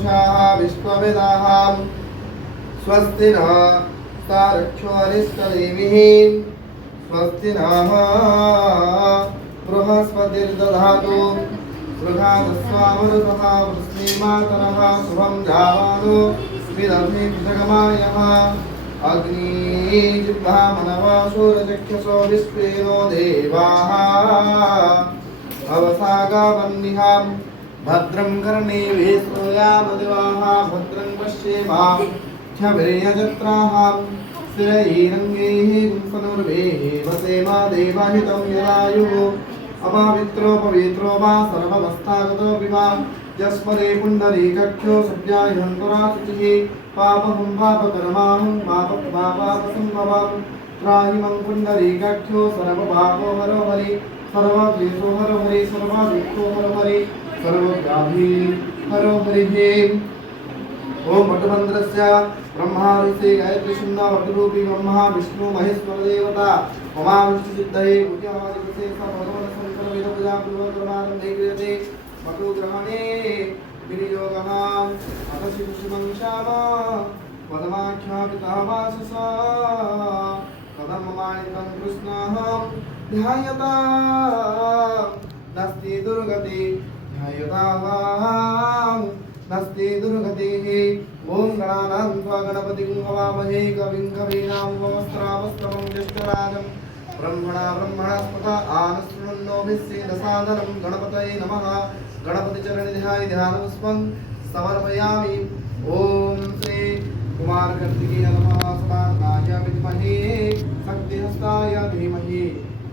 पूषाः विश्ववेदाः स्वस्ति न तारक्षो अरिष्टदेवीः स्वस्ति नः बृहस्पतिर्दधातु बृहस्पतिर्स्वामरुतः वृष्णिमातरः शुभं जावानो विदधे विषगमायः अग्निजिह्वा मनवाशूरचक्षुषो विश्वेनो देवाः अवसागावन्निहां भद्रं कर्णेभिः श्रूयामदेवाः भद्रं पश्येमाक्षभिर्यजत्राः स्थिरैरङ्गैः पुंसनुर्भैः वसेमा देवाहितं यदायुः अपावित्रो पवित्रो वा सर्ववस्थागतोऽपि वा यस्मरे पुण्डरीकक्षो सद्यायन्तराशुचिः पापहं पापकर्माहं पापसम्भवं त्राहिमं पुण्डरीकक्षो सर्वपापो हरो हरि सर्वक्लेशो हरो हरि सर्वदुःखो हरो हरि सर्वव्याधि हरो हरिः। ओम वटुमन्त्रस्य ब्रह्मा ऋषि गायत्री छन्दः वटुरूपी ब्रह्मा विष्णु महेश्वर देवता ममा विष्णुसिद्धये पूज्यमादिविशेष भगवान् शङ्कर वेदपूजा पूर्वकर्मारम्भे क्रियते वटुग्रहणे विनियोगः अथ शिवशिवं श्याम वदमाख्यापितामाससा कदममानितं कृष्णः ध्यायता नस्ति दुर्गति ध्यायताम् नस्ति दुर्गतिः। ओम गणानां त्वा गणपतिं हवामहे कविं कवीनामुपमस्त्रावस्त्रमं ज्येष्ठराजं ब्रह्मणस्पत आनशृण्वन्नोभिस्सीदसादनं गणपतये नमः। गणपतिचरणनिध्याय ध्यानपुष्पं समर्पयामि। ओम श्री कुमार कार्तिकेय नमः। सदानंदाय विद्महे शक्तिहस्ताय धीमहि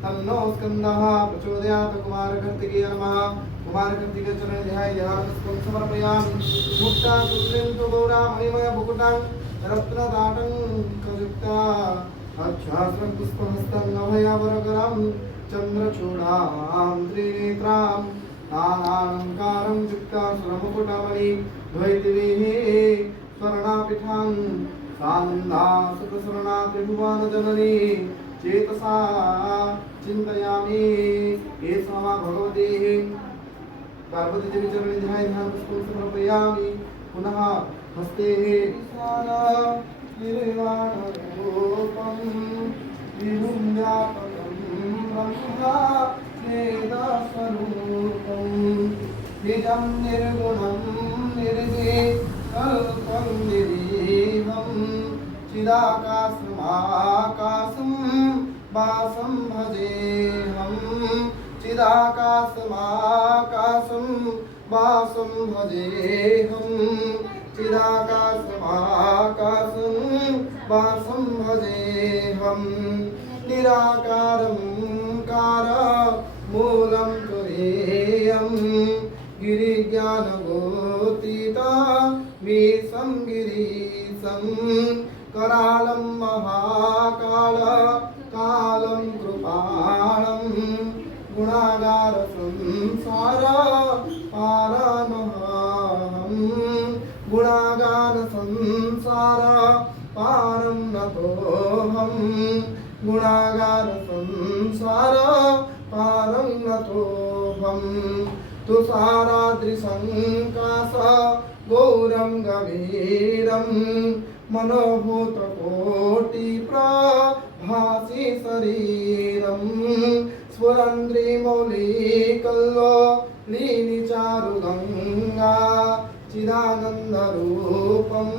तन्नो स्कन्दः प्रचोदयात्। कुमार कार्तिकेय नमः। कुमार कार्तिकेय चरण ध्याय ध्यानपुष्पं समर्पयामि। मुक्तां कुत्रीं तु गौरामणिमय मुकुटां रत्नदाटं कयुक्ता अक्षास्रं पुष्पहस्तं अभयवरकरं चन्द्रचूडां त्रिनेत्रां नानालङ्कारं युक्ता सुरमुकुटमणि द्वैतिभिः स्वर्णापीठां सानन्दा सुतस्वर्णा त्रिभुवनजननी चेतसा चिन्तयामि। एषा मा भगवती पार्वती देवी चरण ध्याय ध्यानपुष्पं समर्पयामि। पुनः हस्ते निर्वाणरूपं विभुं व्यापकं ब्रह्मा वेदस्वरूपं निजं निर्गुणं निर्विकल्पं निर्जीवं चिदाकाशमाकाशं वासं भजेऽहं चिदाकाशमाकाशं वासं भजेऽहं चिदाकाशमाकाशं वासं भजेऽहं निराकारं कारमूलं तुरीयं गिरिज्ञानगोतीता मीशं गिरीशं करालं महाकाल कालं कृपालं गुणागार संसार पारमहं गुणागार संसार पारं नतोऽहं गुणागार संसार पारं नतोऽहं तुषाराद्रिसङ्काश गौरं गभीरं मनोभूतकोटिप्रभासि शरीरं स्फुरन्त्रिमौलिकल्लोलिनिचारुगङ्गा चिदानन्दरूपं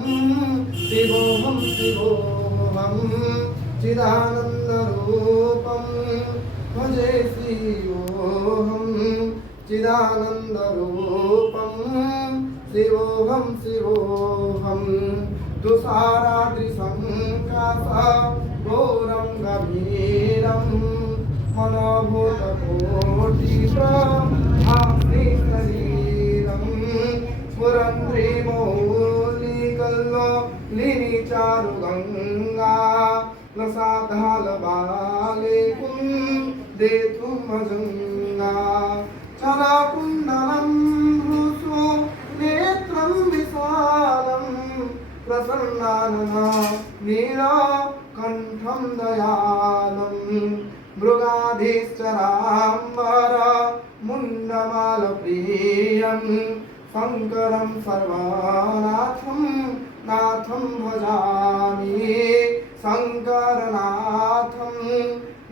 शिवोऽहं शिवोऽहं चिदानन्दरूपं भजे शिवोऽहं चिदानन्दरूपं शिवोऽहं शिवोऽहं तुषाराद्रिसङ्काश गौरं गभीरं मनोभूतकोटिप्रभासि शरीरं स्फुरन्त्रिमौलिकल्लोलिनिचारुगङ्गा लसाधालबाले कुन्देतुं भजङ्गा चलकुण्डलं भ्रूषो नेत्रं विशालं प्रसन्नानना नीलकण्ठं दयालं मृगाधीश्चराम्बर मुण्डमालप्रियं शङ्करं सर्वनाथं नाथं भजामि शङ्करनाथं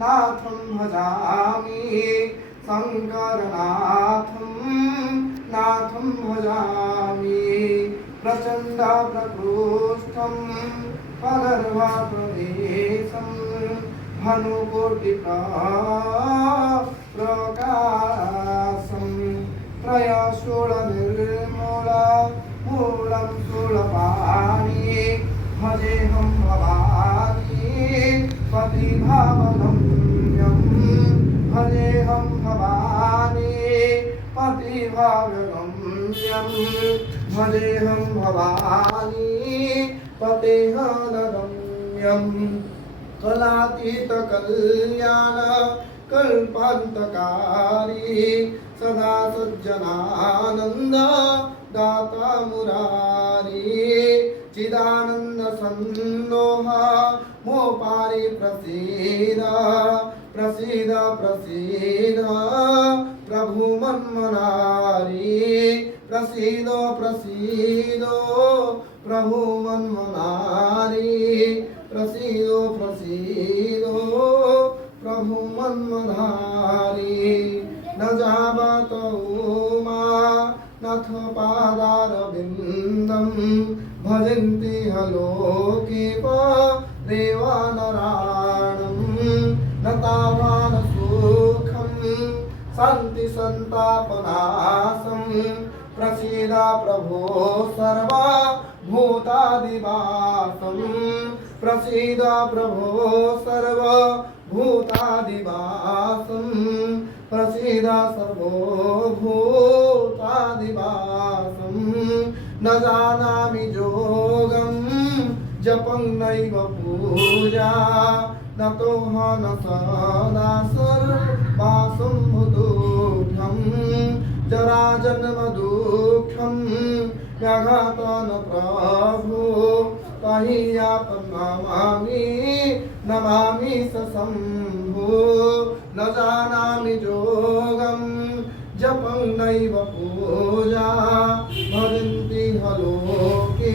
नाथं भजामि शङ्करनाथं नाथं भजामि प्रचण्ड प्रकृष्टं पगर्वप्रदेशं भानुकोटिप्रकाशं त्रयशूलनिर्मूल मूलं शूलपाणि भजेऽहं भवानी पतिभावगम्यं भजेऽहं भवानी पतिभावगम्यं भजेऽहं भवानी पतिभावगम्यं कलातीतकल्याण कल्पान्तकारी सदा सज्जनानन्द दाता मुरारी चिदानंद सन्नोह मोपारी प्रसीद प्रसीद प्रसीद प्रभु मन्मनारी प्रसीद प्रसीद प्रभु मन्मनारी प्रसीद प्रसीद प्रभु मन्मनारी न जावत उमा नथ पादारविन्दं भजन्ति हलोके देवानराणं न तावान सुखं शान्ति सन्तापनाशं प्रसीद प्रभो सर्वा भूतादिवासं प्रसीद प्रभो सर्व भूतादिवासं प्रसीद सर्वभूतादिवासं न जानामि योगं जपं नैव पूजा नतोऽहं सदा सर्वासं भूतुभ्यं जराजन्मदुःखं व्यघातं प्रभो तहियापं नमामि सशम्भो न जानामि योगं जपं नैव पूजा भजन्ति हलोके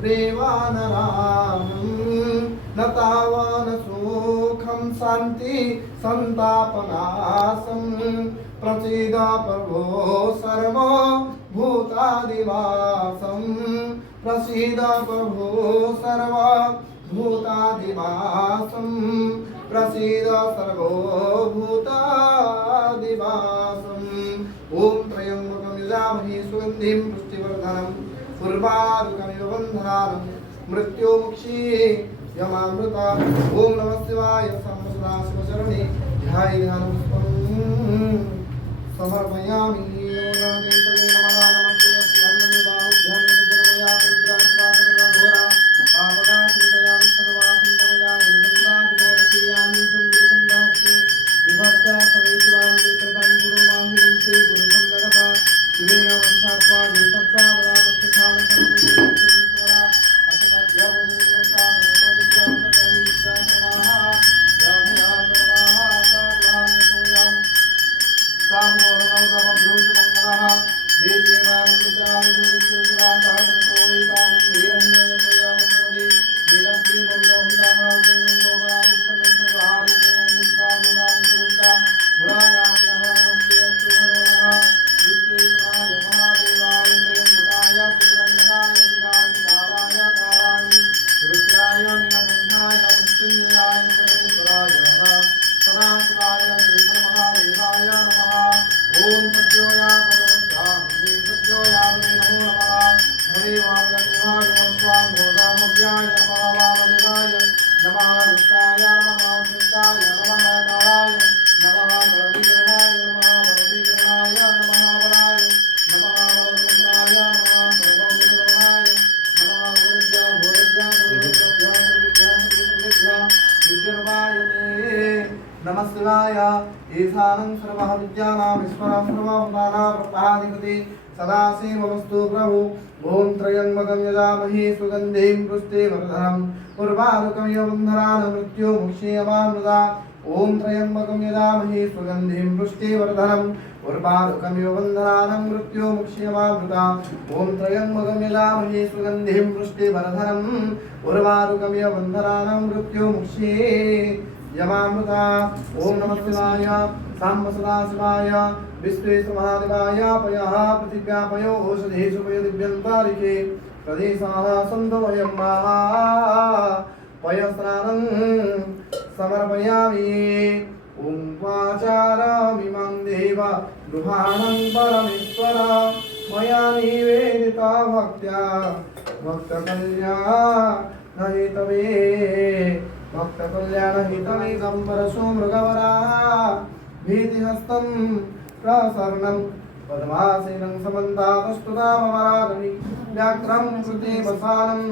प्रेवानरानं न तावान सुखं शान्ति सन्तापनाशं प्रसीद प्रभो सर्व भूतादिवासं प्रसीद प्रभो सर्व भूतादिवासं प्रसीद सर्वभूतादिवासं ॐ त्र्यम्बकं यजामहे सुगन्धिं पुष्टिवर्धनं उर्वारुकमिव बन्धनानं मृत्युमुक्षीयमामृता ॐ नमः शिवाय सदा शिवचरणे ध्यानपुष्पं समर्पयामि नमः नमस्ते स्वामी बाहुभ्यां रुद्रमया रुद्रांशवासनघोरा पावकाशीतयामि सर्वासं तमया गिरिसंदादिगोरक्रियामि सुन्दरसुन्दरस्ते विभत्सा सवेशिवां वित्रतां गुरुमाहिं ते गुरुसं जगता शिवेन वंशात्वा विसत्सा वदावश्यथान सर्वमुद्रेश्वरा असतद्यावजयन्ता ब्रह्मविद्या समाहा याभया सर्वाः सर्वाण्यतोयाम् साम्रोहणौतमभ्रूतमङ्गलः नमः शिवाय ईशानं सर्वः विद्यानां ईश्वरं सर्वभूतानां प्रपादिपति सदाशिवमस्तु प्रभु ॐ त्र्यम्बकं यजामहे सुगन्धिं पुष्टिवर्धनम् उर्वारुकमिव बन्धनान् मृत्युमुक्षीयमामृता ॐ त्र्यम्बकं यजामहे सुगन्धिं पुष्टिवर्धनम् उर्वारुकमिव बन्धनानां मृत्युमुक्ष्यमामृता ॐ त्र्यम्बकं यजामहे सुगन्धिं पुष्टिवर्धनम् उर्वारुकमिव बन्धनानां मृत्युमुक्ष्यमामृता ॐ नमः शिवाय साम्ब सदाशिवाय विश्वेशमहादेवाय पयः पृथिव्यापयो ओषधेषु पय दिव्यन्तारिके प्रदेशाः सन्तो वयं पयस्नानं समर्पयामि ॐ वाचारामिमं देव गृहाणं परमेश्वर मया निवेदिता भक्त्या भक्तकल्याणहेतवे भक्तकल्याणहितमेकं परशो मृगवराः भीतिहस्तं प्रसरणं पद्मासेनं समन्तातस्तुतामराधनि व्याघ्रं कृते वसानं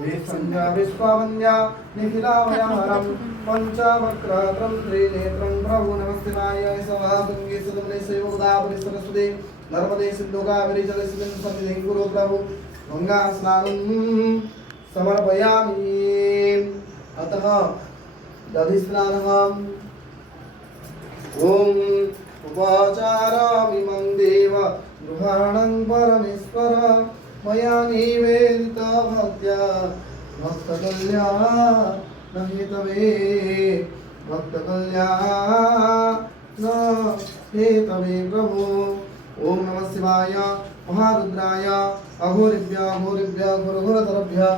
विसंज्ञा विश्ववन्द्या निखिलावयहरं पञ्चवक्त्रं त्रिनेत्रं प्रभु नमस्तिनाय सवा गंगे सुदम्ने सेवोदावरि सरस्वती नर्मदे सिन्धु कावेरी जलेस्मिन् सन्निधिं कुरु प्रभु गंगा स्नानं समर्पयामि अतः दधि स्नानः ॐ उपाचारामिमं देव गृहाणं परमेश्वर मया निवेदिता भक्त्या भक्तकल्याणहेतवे भक्तकल्याणहेतवे प्रभु ॐ नमः शिवाय महारुद्राय अघोरिभ्यः घोरघोरतरभ्यः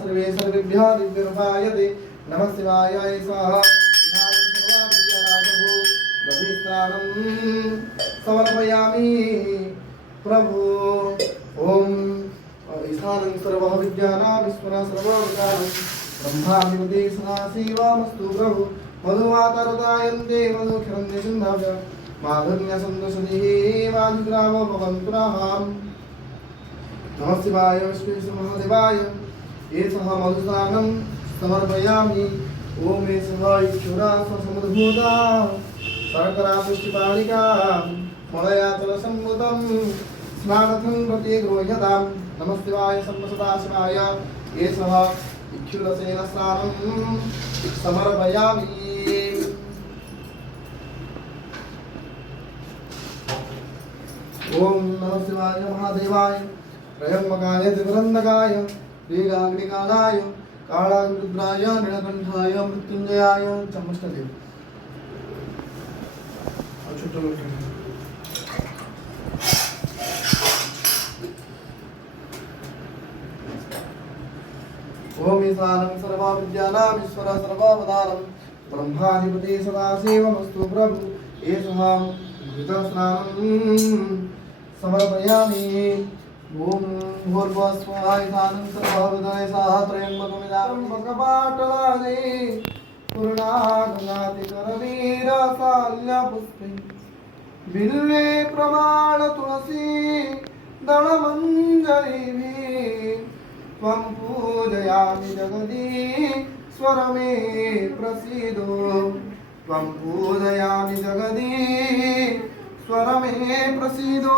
सर्वेभ्यः दिव्यरूपाय ते नमः शिवाय स्वाहा दधिस्नानं समर्पयामि प्रभु ॐ ईशानं सर्वः विद्यानां ईश्वरः सर्वविद्यानां ब्रह्माधिपति सदाशिवमस्तु प्रभु मधुमातरुदायन्ते मधुक्षरन्ते सिन्धव्य माधुर्यसन्दोषधिः वादिग्रामो भवन्तुराहाम् नमः शिवाय विश्वेशमहादेवाय एषः मधुस्नानं समर्पयामि ॐ एषः इक्षुरासमद्भूता शर्करा पुष्टिपाणिका मलयाचलसम्मुतं स्नानथं प्रति गृह्यतां नमः शिवाय सदाशिवाय एषः इक्षुरसेन स्नानं समर्पयामि ॐ नमः शिवाय महादेवाय त्रयम्बकाय त्रिपुरन्दकाय श्रीगाग्निकालाय कालाग्निरुद्राय नीलकण्ठाय मृत्युञ्जयाय चमुष्टदेव ओम ईशानं सर्वविद्यानां ईश्वरः सर्ववदानं ब्रह्माधिपति सदाशिवमस्तु प्रभु एषः घृतस्नानं समर्पयामि ओम भूर्भुवस्वः ईशानं सर्वविद्यानां सह त्र्यम्बकपाटलानि पूर्णागनातिकरवीरशाल्यपुष्पे बिल्वे प्रमाण तुलसी दलमञ्जरीभिः त्वं पूजयामि जगदीश्वर मे प्रसीदो त्वं पूजयामि जगदीश्वर मे प्रसीदो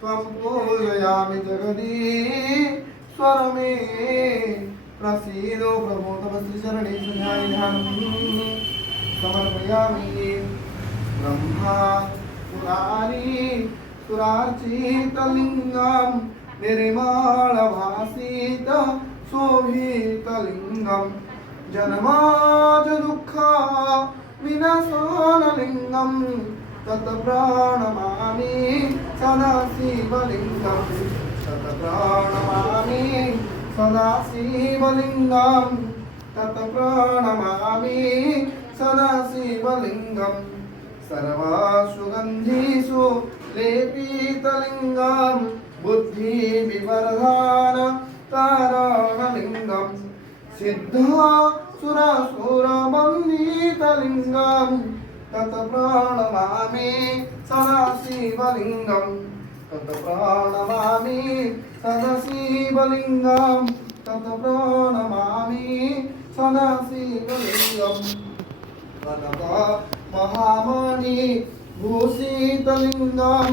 त्वं पूजयामि जगदीश्वर मे प्रसीदो प्रभो तव श्रीचरणे ध्यानं समर्पयामि ब्रह्मा पुरारी सुरार्चितलिङ्गं निर्माणभासित शोभितलिङ्गं जन्माज दुःख विनाशनलिङ्गं तत् प्रणमामि सदा शिवलिङ्गं तत् प्रणमामि सदा शिवलिङ्गं तत् प्रणमामि सदा शिवलिङ्गं सर्वसुगन्धिषु लेपितलिङ्गं बुद्धिविवर्धन तारणलिङ्गं सिद्धासुरासुरवन्दितलिङ्गं तत् प्रणमामि सदा शिवलिङ्गं तत् प्रणमामि सदा शिवलिङ्गं तत् प्रणमामि सदा शिवलिङ्गं महामणि भूषितलिङ्गं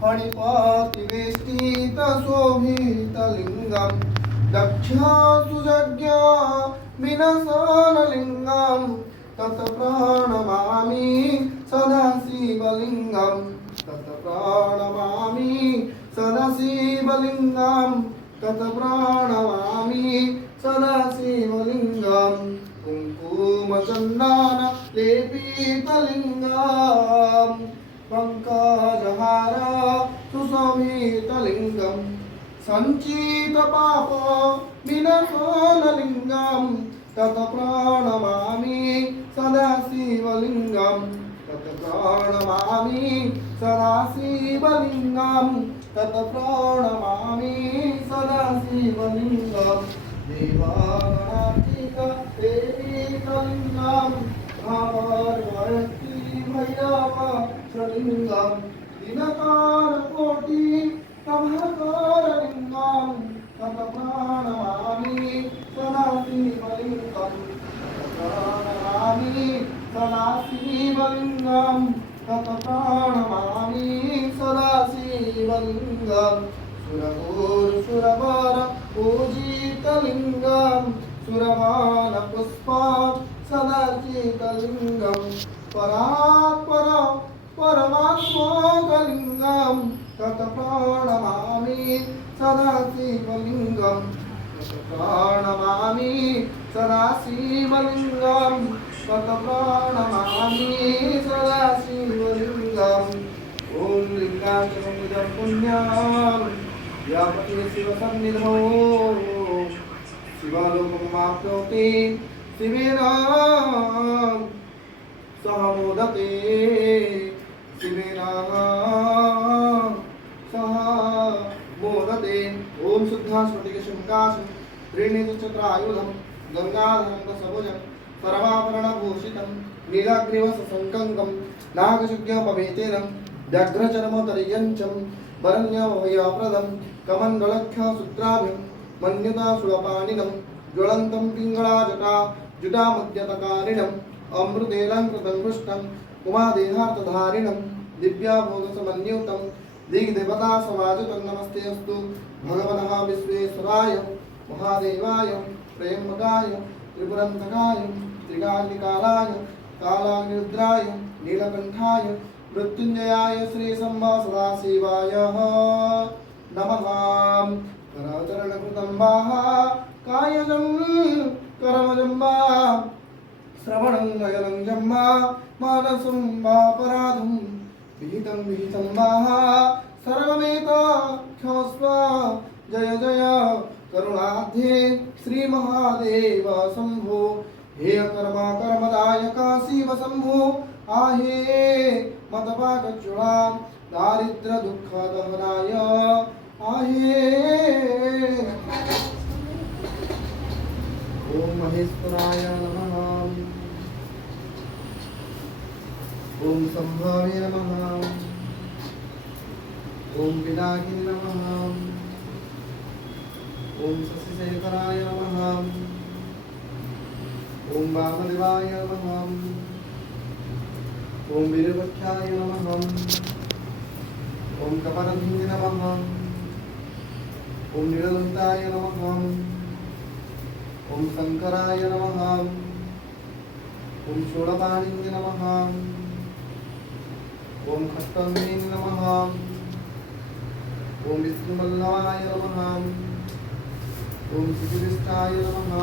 फणिपातिवेष्टितशोभितलिङ्गं दक्षसुयज्ञ विनाशनलिङ्गं तत् प्रणमामि सदाशिवलिङ्गं तत् प्रणमामि सदाशिवलिङ्गं तत् प्रणमामि सदाशिवलिङ्गं कुङ्कुमचन्दन लेपितलिङ्गं पङ्कजहार सुशोभितलिङ्गं सञ्चितपाप विनाशनलिङ्गं तत् प्रणमामि सदाशिवलिङ्गं तत् प्रणमामि सदाशिवलिङ्गं तत् प्रणमामि सदाशिवलिङ्गं देवागणात्मिकलिङ्गं भावर्वर्ति भैरवलिङ्गं दिनकारकोटि प्रभाकरलिङ्गं तत् प्रणमामि सदाशिवलिङ्गं प्रणमामि सदाशिवलिङ्गं तत् प्रणमामि सदाशिवलिङ्गं सुरगुरुसुरवर पूजितलिङ्गं सुरमानपुष्प सदाचितलिङ्गं परात्पर परमात्मोकलिङ्गं तत् प्रणमामि सदाशिवलिङ्गं तत् प्रणमामि सदाशिवलिङ्गं तत् प्रणमामि सदाशिवलिङ्गम् ॐ लिङ्गाचलमिदं पुण्यं व्यापति शिवसन्निधौ शिवालोकमाप्नोति शिवेन सह मोदते शिवेन सह मोदते ॐ शुद्धास्फटिकशङ्काशं त्रिनेत्रचक्रायुधं गङ्गाधरं दशभुजं सर्वाभरणभूषितं नीलाग्निवससङ्कङ्कं नागशुद्ध्यपवेतेनं व्याघ्रचर्मतर्यञ्चं वरण्यभयप्रदं कमण्डलख्यसूत्राभिं मन्युतासुरपाणिनं ज्वलन्तं पिङ्गळाजटा जुटामुद्यतकारिणम् अमृतेलङ्कृतं पृष्ठं उमादेहार्थधारिणं दिव्याभोगसमन्युतं दिग्देवतासमाजुतं नमस्ते अस्तु भगवतः विश्वेश्वराय महादेवाय प्रेमगाय त्रिपुरन्तकाय त्रिकालिकालाय कालाग्निरुद्राय नीलकण्ठाय मृत्युञ्जयाय श्रीशम्भो सदाशिवाय नमः। करचरणकृतं वा कायजं करमजं वा श्रवणं नयनं जं वा मानसं वापराधं विहितं वा सर्वमेतत्क्षमस्व जय जय करुणाब्धे श्रीमहादेव शम्भो हे कर्मदायक शिव शम्भो आहे मतपाकचूड़ा दारिद्र दुख दहनाय आहे। ओम महेश्वराय नमः। ओम संभवे नमः। ओम पिनाकिनी नमः। ओम शशिशेखराय नमः। ओम वामदेवाय नमः। ओम वीरभक्षाय नमः। ओम कपालभिंगे नमः। ओम नीलदंताय नमः। ओम शंकराय नमः। ओम शूलपाणिंगे नमः। ओम खट्टंगे नमः। ओम विष्णुवल्लभाय नमः। ओम श्रीकृष्णाय नमः।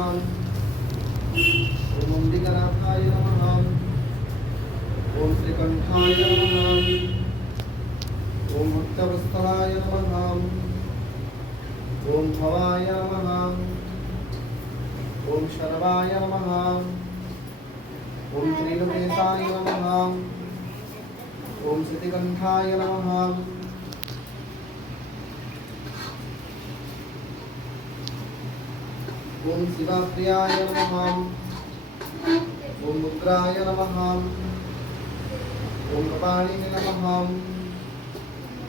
ओम अम्बिकानाथाय नमः। ओम श्रीकंठाय नमः। ओम भक्तवत्सलाय नमः। ओम भवाय नमः। ओम शर्वाय नमः। ओम त्रिलोकेशाय नमः। ओम श्रीकंठाय नमः। ओम शिवप्रियाय नमः। ओम मुद्राय नमः। ओम कपालिने नमः।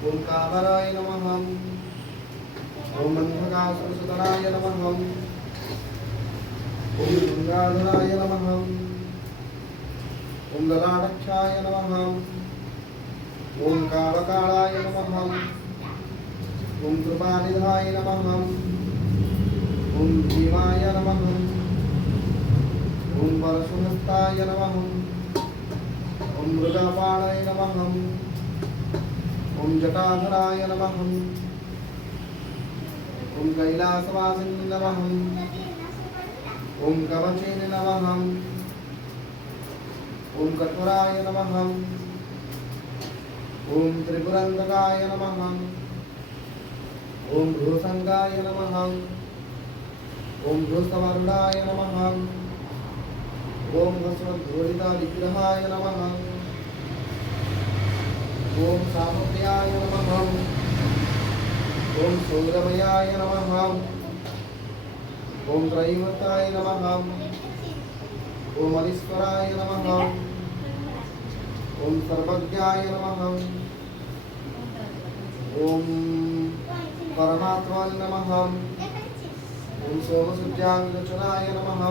ओम कामराय नमः। ओम मन्मथासुरसुतराय नमः। ओम गंगाधराय नमः। ओम ललाटक्षाय नमः। ओम कालकालाय नमः। ओम कृपानिधाय नमः। ओम भीमाय नमः। ओम परशुहस्ताय नमः। ओम ॐ मृगपाणाय नमः। ॐ जटाधराय नमः। ॐ कैलासवासिने नमः। ॐ कवचिने नमः। ॐ कठोराय नमः। ॐ त्रिपुरन्दकाय नमः। ॐ भूसङ्गाय नमः। ॐ भूस्तवरुणाय नमः। ॐ भस्मध्वरितविग्रहाय नमः। ॐ सामप्रियाय नमः। ॐ सौरमयाय नमः। ॐ त्रयीमताय नमः। ॐ अलीश्वराय नमः। ॐ सर्वज्ञाय नमः। ॐ परमात्माय नमः। ॐ सोमसुज्ञाङ्गचनाय नमः।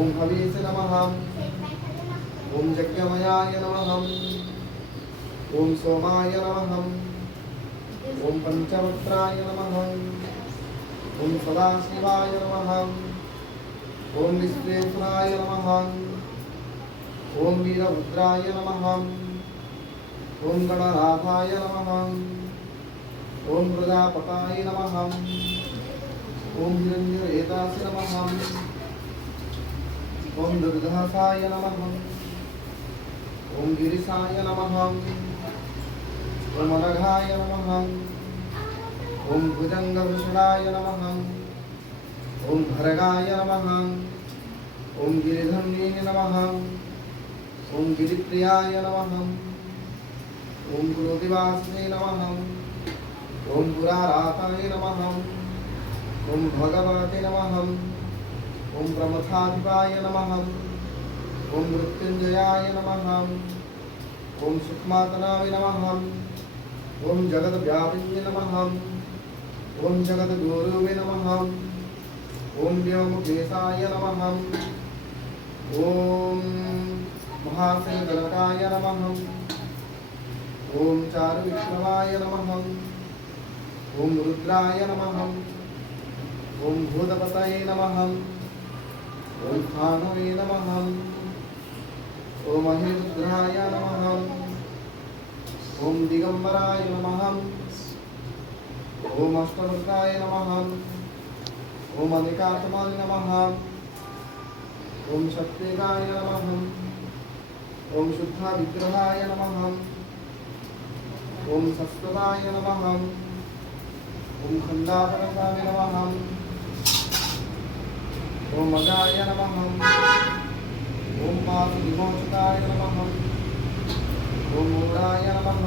ॐ हवीसे नमः। ॐ यज्ञमयाय नमः। ॐ सोमाय नमः। ॐ पंचवक्त्राय नमः। ॐ सदाशिवाय नमः। ॐ विश्वेश्वराय नमः। ॐ वीरभद्राय नमः। ॐ गणनाथाय नमः। ॐ प्रजापताय नमः। ॐ हिरण्यरेतासे नमः। ॐ दुर्धसाय नमः। ॐ गिरिशाय नमः। ॐ अनघाय नमः। ॐ भुजङ्गभूषणाय नमः। ॐ भरगाय नमः। ॐ गिरिधन्ये नमः। ॐ गिरिप्रियाय नमः। ॐ गुरुदिवासिने नमः। ॐ पुराराताय नमः। ॐ भगवते नमः। ॐ प्रमथाधिपाय नमः। ॐ मृत्युञ्जयाय नमः। ॐ सुखमातनाय नमः। ॐ जगद्व्यापिन्ये नमः। ॐ जगद्गुरुवे नमः। ॐ व्योमकेशाय नमः। ॐ महासेनजनकाय नमः। ॐ चारुविक्रमाय नमः। ॐ रुद्राय नमः। ॐ भूतपतये नमः। ॐ भानवे नमः। ॐ महेरुद्राय नमः। ॐ दिगम्बराय नमः। ॐ अष्टवक्त्राय नमः। ॐ अनिकात्माय नमः। ॐ शक्तिकाय नमः। ॐ शुद्धाविग्रहाय नमः। ॐ सस्वताय नमः। ॐ खण्डापरसाय नमः। ॐ मगाय नमः। ॐ पापविमोचकाय नमः। ॐ मूढाय नमः।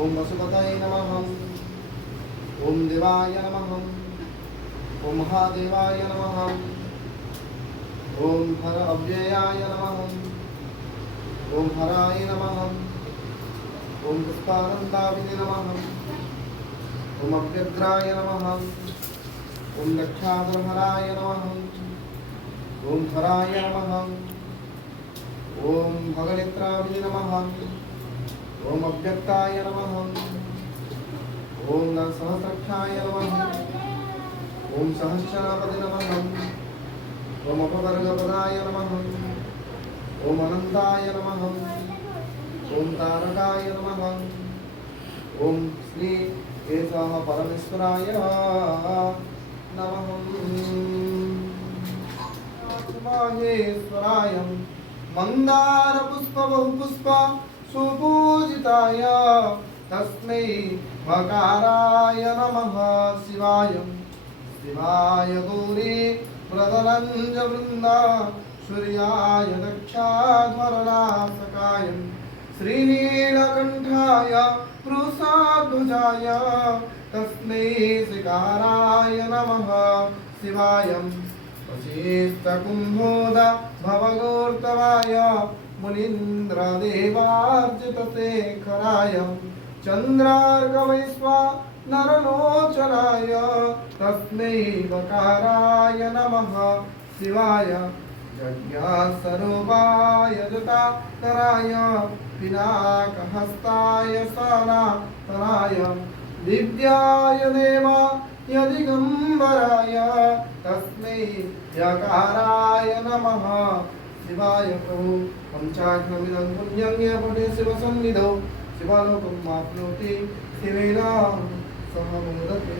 ॐ वसुपतये नमः। ॐ देवाय नमः। ॐ महादेवाय नमः। ॐ हर अव्ययाय नमः। ॐ हराय नमः। ॐ पुष्पानन्दाविने नमः। ॐ अव्यग्राय नमः। ॐ दक्षाधरहराय नमः। ॐ हराय नमः। ॐ भगनेत्राविने नमः। ॐ अव्यक्ताय नमः। ॐ सहस्रक्षाय नमः। ॐ सहस्रापदे नमः। ॐ अपवर्गपदाय नमः। ॐ अनन्ताय नमः। ॐ तारकाय नमः। ॐ श्री केशव परमेश्वराय नमः। माहेश्वराय मंदारपुष्प बहुपुष्प सुपूजिताय तस्मै मकाराय नमः। शिवाय शिवाय गौरी प्रदरञ्ज वृन्दा सूर्याय दक्षाध्वरनाशकाय श्रीनीलकण्ठाय वृषाध्वजाय तस्मै श्रीकाराय नमः। शिवाय वशिष्ठकुम्भोद भवगोर्तवाय मुनीन्द्रदेवार्जितशेखराय चन्द्रार्कवैश्वा नरलोचनाय तस्मै वकाराय नमः। शिवाय यज्ञस्वरूपाय जटाधराय पिनाकहस्ताय सनातनाय दिव्याय देवाय दिगम्बराय तस्मै यकाराय नमः। शिवाय प्रभु पंचाग्नमिदं पुण्यं ये पठे शिवसन्निधौ शिवालोकं वाप्नोति शिवेन सह मोदते।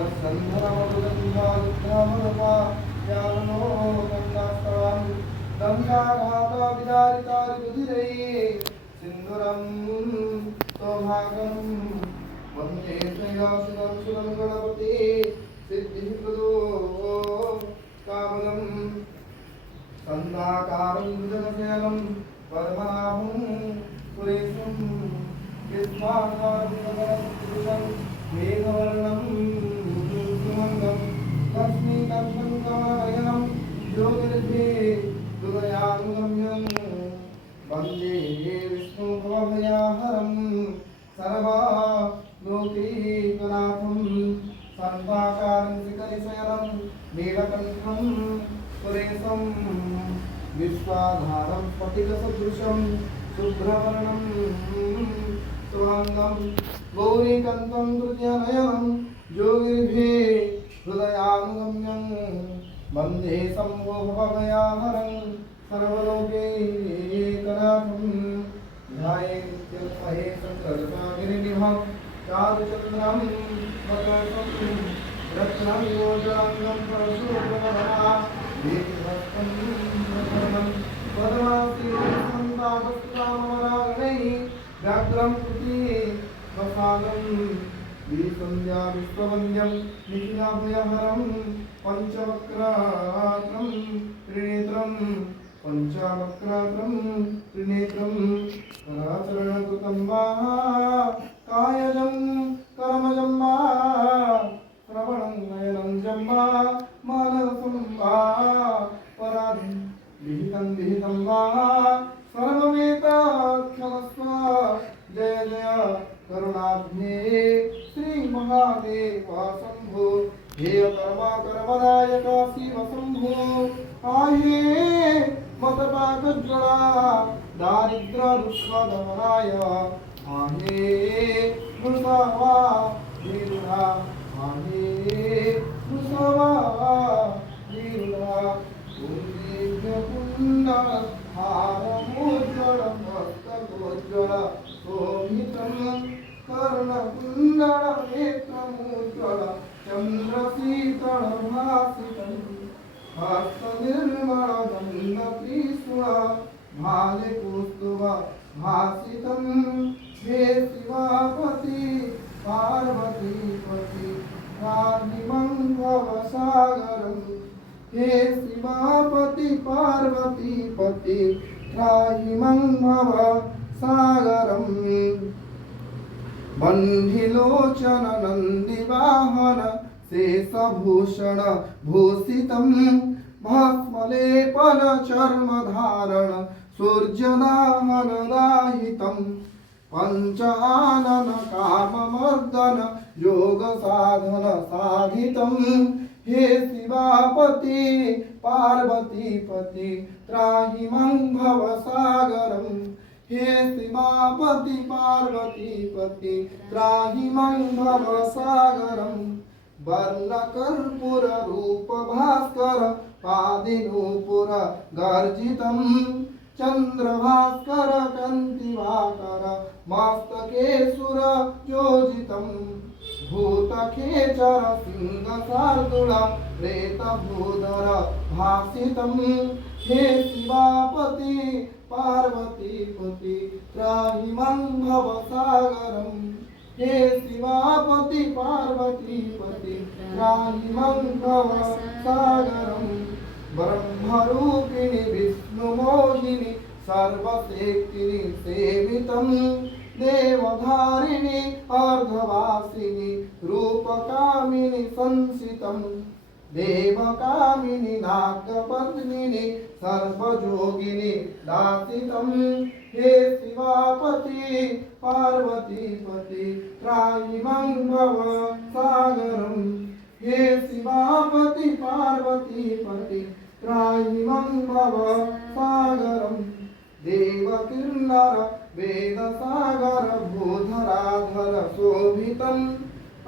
तत्सन्धनमृगन्धारुद्धामरुपा यावनो गन्धास्तान् गन्धाघाताविदारितारिबुधिरैः सिन्दूरं सौभागं वन्दे शैलासुतं सुरं गणपति सिद्धिप्रदो कामदं सन्दाकारं भुजगशयनं पद्मनाभं सुरेशं कृष्णाकारं मेघवर्णं सुमङ्गं लक्ष्मीकान्तं कमलनयनं ज्योतिर्भे वन्दे विष्णुभवभयाहरं सर्वलोकैकनाथं सर्वाकारं त्रिकरिशयनं नीलकण्ठं सुरेशं विश्वाधारं स्फटिकसदृशं शुभ्रवर्णं सुरङ्गं गौरीकान्तं तृतीयनयनं योगिर्भे हृदयानुगम्यं वन्दे शम्भो भवभयाहरं सर्वलोकैकनाथं ध्यायेत्यल्पहे शङ्करस्वामिनिभं चारुचन्द्रं मकरं रत्नविलोचनाङ्गं परशुभ्रमणा दीर्घहस्तं प्रसन्नं पद्मासीनसन्तापस्तामरागणैः व्याघ्रं कृति वसागं विसन्ध्या विश्ववन्द्यं निखिलाभयहरं पंचवक्रात्रं त्रिनेत्रं पंचवक्रात्रं त्रिनेत्रं कराचरणकृतं वा कायजं कर्मजं वा श्रवणं नयनं जं वा मानसं वा पराधं विहितं वा सर्वमेतत्क्षमस्व जय जय करुणाब्धे श्री महादेव शंभो हे कर्मा कर्मदायक शिव शंभो आहे मतपाकज्वला दारिद्र दुष्कदमनाय आहे वृषवा वीरुधा आहे वृषवा वीरुधा कुंडल हारमोज्ज्वल मस्तकोज्ज्वल शोभितं कर्णकुण्डल नेत्रमोज्ज्वल चन्द्रशीतलभासितं हस्तनिर्मलदण्डत्रिशूल भाले कौस्तुभ भासितं हे शिवापति पार्वतीपति राधिमं भवसागरं हे शिवापति पार्वतीपति राहिमं भवसागरम् बन्धिलोचन नन्दिवाहन शेषभूषण भूषितं भस्मलेपन चर्मधारण सूर्यदाहनदाहितं पञ्चानन काममर्दन योगसाधन साधितं हे शिवापति पार्वतीपति त्राहिमं भवसागरम् हे शिवापति पार्वतीपति त्राहिमं भवसागरं वर्णकर्पूर रूप भास्कर पादिनूपुर गर्जितं चन्द्रभास्कर कान्तिवाकर मस्तके सुरयोजितं भूतखेचर सिंहशार्दूल प्रेतभूधर भासितं हे शिवापति पार्वतीपति त्राहिमं भवसागरं हे शिवापति पार्वतीपति त्राहिमं भवसागरं ब्रह्मरूपिणि विष्णुमोहिनि सर्वशक्तिनि सेवितं देवधारिणि अर्धवासिनि रूपकामिनि संसितं देवकामिनि नागपत्निनि सर्वयोगिनि दासितं हे शिवापति पार्वतीपति त्राहिमं भवसागरं हे शिवापति पार्वतीपति त्राहिमं भवसागरं देवकिन्नर वेदसागर भूधराधर शोभितम्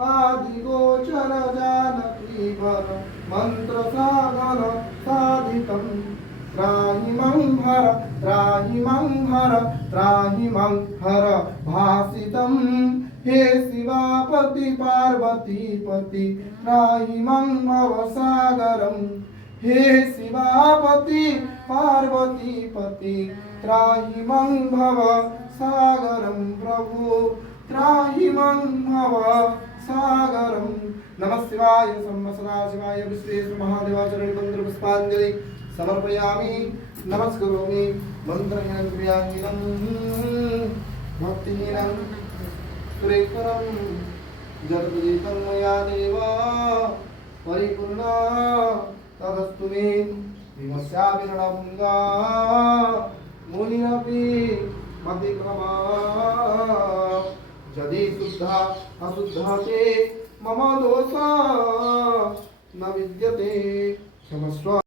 आदिगोचर जानकीवर मन्त्रसागर साधितं त्राहिमं हर भासितं हे शिवापति पार्वतीपति त्राहिमं भवसागरं हे शिवापति पार्वतीपति त्राहिमं भवसागरं प्रभु त्राहिमं भवसागरं नमः शिवाय नमः सदाशिवाय विश्वेश्वर महादेवाचरण मंत्र पुष्पांजलि समर्पयामि नमस्करोमि मंत्रहीनं क्रियाहीनं भक्तिहीनं सुरेश्वरं जगद्गीतं मया देव परिपूर्णा तदस्तु मे विमस्याभिरणभङ्गा मुनिरपि मतिक्रमा यदि शुद्धा अशुद्धा ते मम दोषा न विद्यते क्षमस्व।